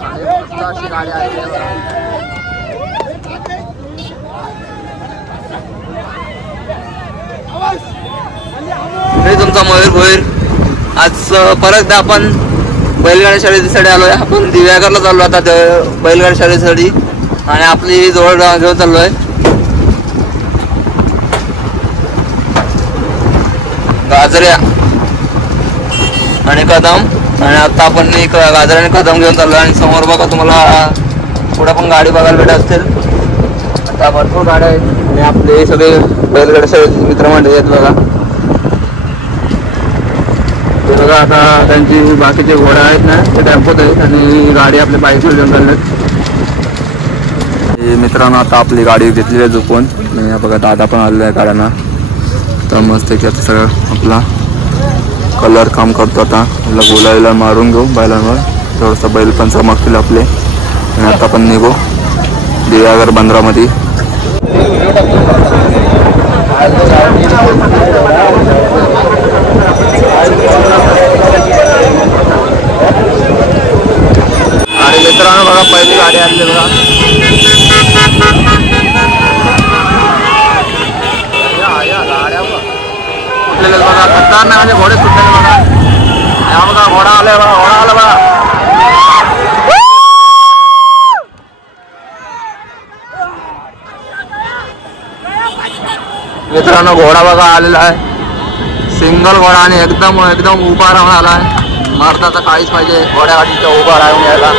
अशी गाडी आलेली आहे. हे तुमचा मयूर भोईर. आज परत एकदा आपण बैलगाडी शर्यतीसाठी आलोय. आपण दिव्यागरला चाललो आता बैलगाडी शर्यतीसाठी आणि आपली जवळ घेऊन चाललोय. गाजऱ्या आणि कदम आणि आता आपण गाजर आणि कदम घेऊन चाललोय. आणि समोर बघा तुम्हाला पुढे पण गाडी बघायला भेटत असतील. आता भरपूर गाड्या आहेत आणि आपले सगळे बैलगाडी शर्यतीचे मित्रमंडळी आहेत बघा. बघा आता त्यांची बाकीचे घोडा आहेत ना ते टेम्पोत आहेत आणि गाडी आपल्या बाईकवर घेऊन चाललेत. मित्रांनो आता आपली गाडी घेतलेली आहे झोपून. बघा दादा पण आलेला आहे गाड्यांना. तर मस्त की आता सगळं आपला कलर काम करतो. आता आपला बोलायला मारून घेऊ बैलांवर. थोडंसं बैल पण चमकतील आपले. आणि आता आपण निघू दिव्यागर बंदरामध्ये. आणि मित्रांनो बघा पहिली गाडी आणली बघा. गाड्या बघा खतरनाक म्हणजे घोडे सुटले बघा. हा बघा घोडा आलाय बघा. घोडा आला बघा. मित्रांनो घोडा बघा आलेला आहे. सिंगल घोडा आणि एकदम एकदम उभा राहून आलाय. मारता तर काहीच पाहिजे घोड्या गाडीच्या उभा राहून यायला.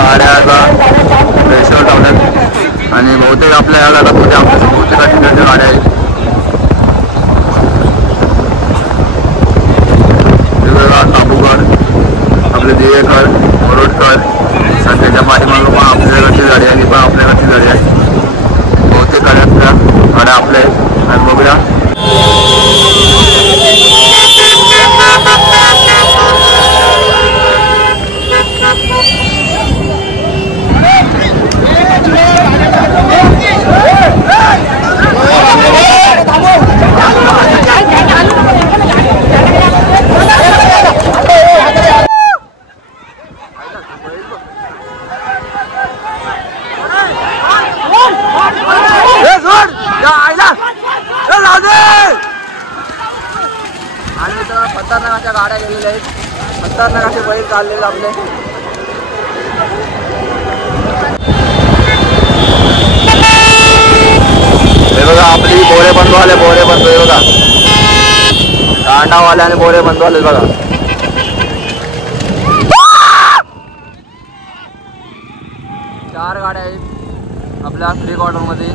गाड्या रेशर ठेवल्यात आणि बहुतेक आपल्या या गाड्यामध्ये आपल्या बहुतेक ठिकाणच्या गाड्या आहेत. ताबूकर आपले दिवेकर वरोडकर सध्याच्या पाठीमागं पण आपल्याकडची गाडी आहे. पण आपल्याकडची गाडी आहे. बहुतेक गाड्या आपल्या आहेत. आणि बघूया आणि मित्रांनो खतरनाक अशा गाड्या गेलेल्या आहेत. खतरनाक असे बैल चाललेले आपले. हे बघा आपली बोरे बंधू आले. बोरे बंधू हे बघा दांडावाले आणि बोरे बंधू आले बघा. चार गाड्या आहेत आपल्या 3 क्वार्टर मध्ये.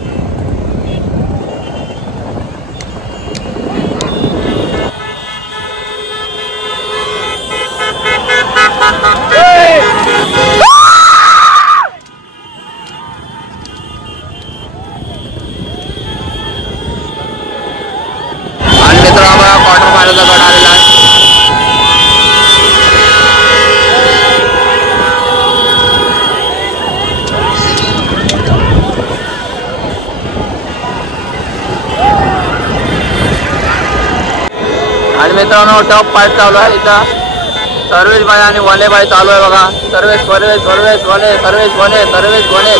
आणि मित्रांनो आम्हाला क्वार्टर फायनलचा गट आलेला आहे. आणि मित्रांनो टॉप फाईट चालू आहे. इथं सर्वेश भाई आणि वने भाई चालू आहे बघा. सर्वेश वने सर्वेश वने सर्वेश वने.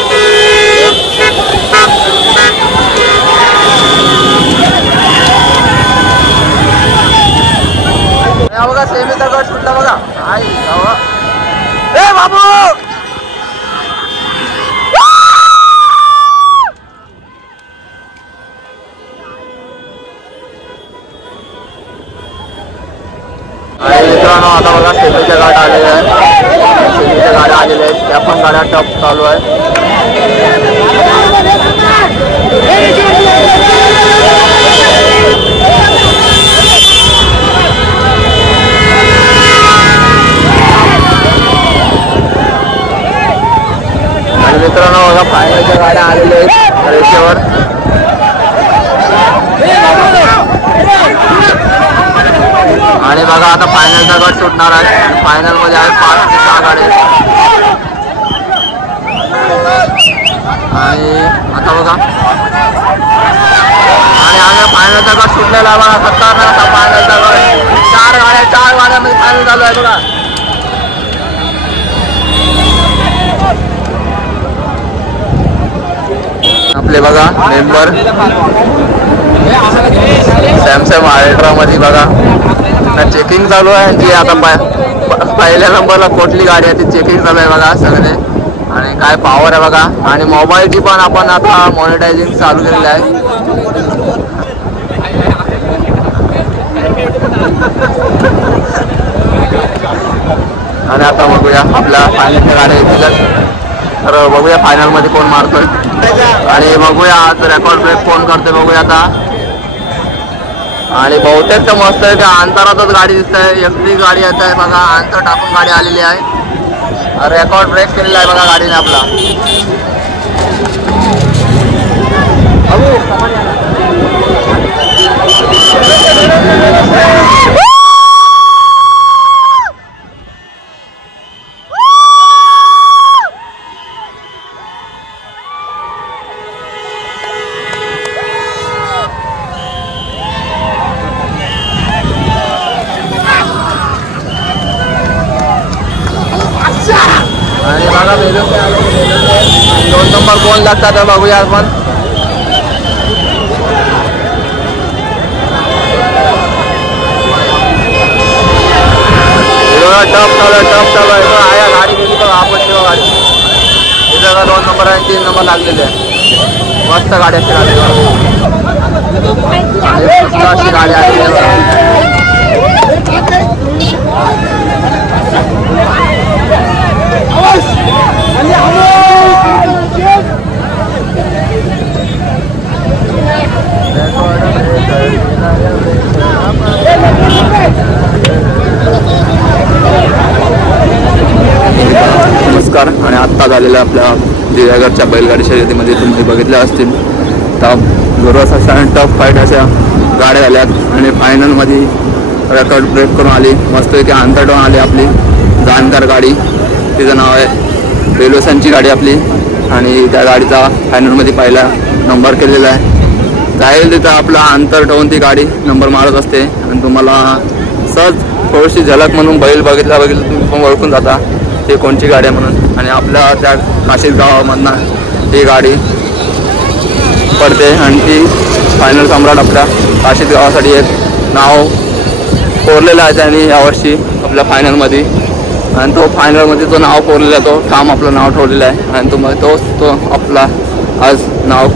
बघा सेमीचा गट सुटला बघा. ए बाबू मित्रांनो आता बघा सेमीच्या गाड्या आलेल्या आहेत. सेमीच्या गाड्या आलेल्या आहेत. त्या पण गाड्या टप चालू आहे. आणि मित्रांनो बघा फायनलच्या गाड्या आलेल्या आहेत रेषेवर. आणि बघा आता फायनलचा गट सुटणार आहे आणि फायनल मध्ये आहे 5 ते 6 गाडी आणि आता बघा आणि आम्ही फायनलचा गट सुटलेला आहे बघा. खतरनाक असा फायनलचा गट. 4 गाड्यामध्ये फायनल चालू आहे बघा. आपले बघा मेंबर सॅमसंग अल्ट्रा मध्ये बघा चेकिंग चालू आहे. जी आता पहिल्या नंबरला कुठली गाडी आहे ती चेकिंग चालू आहे बघा सगळे. आणि काय पॉवर आहे बघा. आणि मोबाईलची पण आपण आता मॉनिटायझिंग चालू केलेलं आहे. आणि आता बघूया आपल्या फायनलच्या गाड्या येतील तर बघूया फायनल मध्ये कोण मारतोय आणि बघूया आज रेकॉर्ड ब्रेक कोण करतोय बघूया आता. आणि बहुतेक तर मस्त आहे की अंतरातच गाडी दिसत आहे. एकटी गाडी येत आहे बघा. अंतर टाकून गाडी आलेली आहे. रेकॉर्ड ब्रेक केलेला आहे बघा गाडीने आपला. आणि बघा 2 नंबर कोण लागतात बघूया आपण. टप चालू आहे गाडी गेली बघा. आपण गाडी इथं 2 नंबर आणि 3 नंबर लागलेले आहे. मस्त गाडी अशी आली अशी गाडी आलेली आहे. नमस्कार. आणि आत्ता झालेल्या आपल्या दिव्यागडच्या बैलगाडी शर्यतीमध्ये तुम्ही बघितल्या असतील तर जोरात अशा टफ फाईट अशा गाड्या झाल्यात. आणि फायनलमध्ये रेकॉर्ड ब्रेक करून आली मस्तपैकी अंतर ठेवून आली आपली जाणकार गाडी. तिचं नाव आहे बेलोसांची गाडी आपली. आणि त्या गाडीचा फायनलमध्ये पहिला नंबर केलेला आहे. जाईल तिथं आपला अंतर ठेवून ती गाडी नंबर मारत असते. आणि तुम्हाला सहज थोडीशी झलक म्हणून बैल बघितला तुम्ही पण ओळखून जाता ते कोणची गाडी आहे म्हणून. आणि आपल्या त्या काशीद गावामधनं ती गाडी पडते आणि ती फायनल सम्राट आपल्या काशीद गावासाठी एक नाव कोरलेलं आहे त्यांनी यावर्षी आपल्या फायनलमध्ये. आणि तो फायनलमध्ये तो नाव कोरलेला तो ठाम आपलं नाव ठेवलेलं आहे. आणि तो आपला आज नाव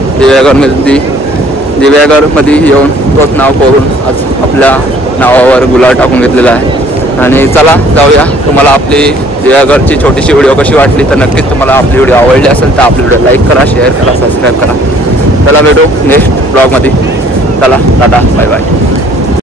दिव्यागडमध्ये येऊन तोच नाव कोरून आज आपल्या नावावर गुलाल टाकून घेतलेला आहे. आणि चला जाऊया. तुम्हाला आपली दिव्यागडची छोटीशी व्हिडिओ कशी वाटली तर नक्कीच तुम्हाला आपली व्हिडिओ आवडली असेल तर आपली व्हिडिओ लाईक करा, शेअर करा, सबस्क्राईब करा. चला भेटू नेक्स्ट ब्लॉगमध्ये. चला टाटा बाय बाय.